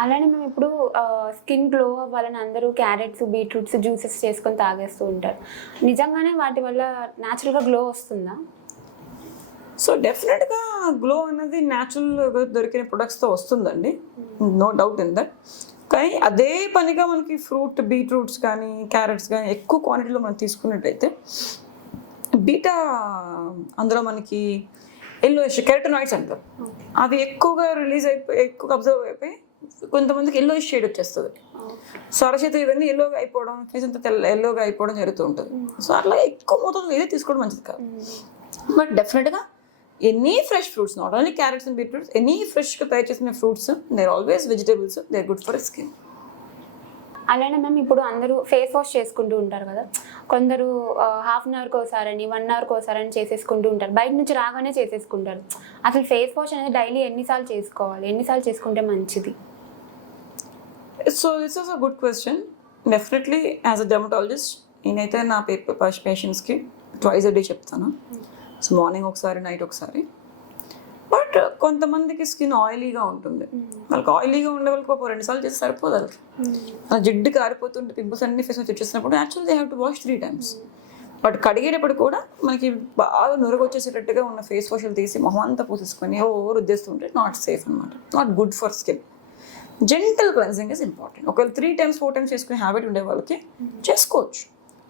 అలానే మేము ఇప్పుడు స్కిన్ గ్లో అవ్వాలని అందరూ క్యారెట్స్, బీట్రూట్స్ జ్యూసెస్ చేసుకొని తాగేస్తూ ఉంటారు. నిజంగానే వాటి వల్ల న్యాచురల్గా గ్లో వస్తుందా? సో డెఫినెట్గా గ్లో అనేది న్యాచురల్గా దొరికిన ప్రొడక్ట్స్తో వస్తుందండి, నో డౌట్ ఇన్ దట్. కానీ అదే పనిగా మనకి బీట్రూట్స్ కానీ క్యారెట్స్ కానీ ఎక్కువ క్వాంటిటీలో మనం తీసుకున్నట్టయితే బీటా అందులో మనకి ఎల్లోయిష్ కెరటనాయిడ్స్ అంటారు, అవి ఎక్కువగా ఎక్కువగా అబ్జర్వ్ అయిపోయి కొంతమందికి ఎల్లోయిష్ షేడ్ వచ్చేస్తుంది. సో అరచేతి ఇవన్నీ ఎల్లోగా అయిపోవడం, ఫేస్ అంతా ఎల్లోగా అయిపోవడం జరుగుతూ ఉంటుంది. సో అట్లా ఎక్కువ మోతాదులో ఏదే తీసుకోవడం మంచిది కాదు. బట్ డెఫినెట్గా any fresh fruits, not only carrots and beetroots, any ఫ్రెష్గా తయారు చేసిన fruits, they're always vegetables, they're good for skin. అలానే మేము ఇప్పుడు అందరూ ఫేస్ వాష్ చేసుకుంటూ ఉంటారు కదా, కొందరు హాఫ్ అన్ అవర్కి ఒకసారని 1 అవర్కి ఒకసారని చేసేసుకుంటూ ఉంటారు, బయట నుంచి రాగానే చేసేసుకుంటారు. అసలు ఫేస్ వాష్ అనేది డైలీ ఎన్నిసార్లు చేసుకోవాలి, ఎన్నిసార్లు చేసుకుంటే మంచిది? So this is a good question. Definitely as a dermatologist నేనైతే నా పేషెంట్స్కి ట్వైస్ అ డే చెప్తాను. సో మార్నింగ్ ఒకసారి, నైట్ ఒకసారి. బట్ కొంతమందికి స్కిన్ ఆయిలీగా ఉంటుంది, వాళ్ళకి ఆయిలీగా ఉండే వాళ్ళకి 2 సార్లు చేసి సరిపోదు. వాళ్ళకి అలా జిడ్డు కారిపోతుంటే పింపుల్స్ అన్ని ఫేస్ మీద వచ్చేసినప్పుడు actually they have to wash 3 times. But కడిగేటప్పుడు కూడా మనకి బాగా నురగ వచ్చేసేటట్టుగా ఉన్న ఫేస్ వాష్లు తీసి మొహం అంతా పూసేసుకొని రుద్దేస్తుంటే నాట్ సేఫ్ అనమాట, not good for skin. Gentle cleansing is important. ఒకవేళ 3 times 4 times చేసుకునే హ్యాబిట్ ఉండే వాళ్ళకి చేసుకోవచ్చు,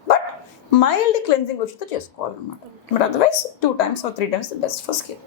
బట్ మైల్డ్ క్లెన్జింగ్ వచ్చితే చేసుకోవాలన్నమాట. But otherwise 2 times or 3 times the best for skin.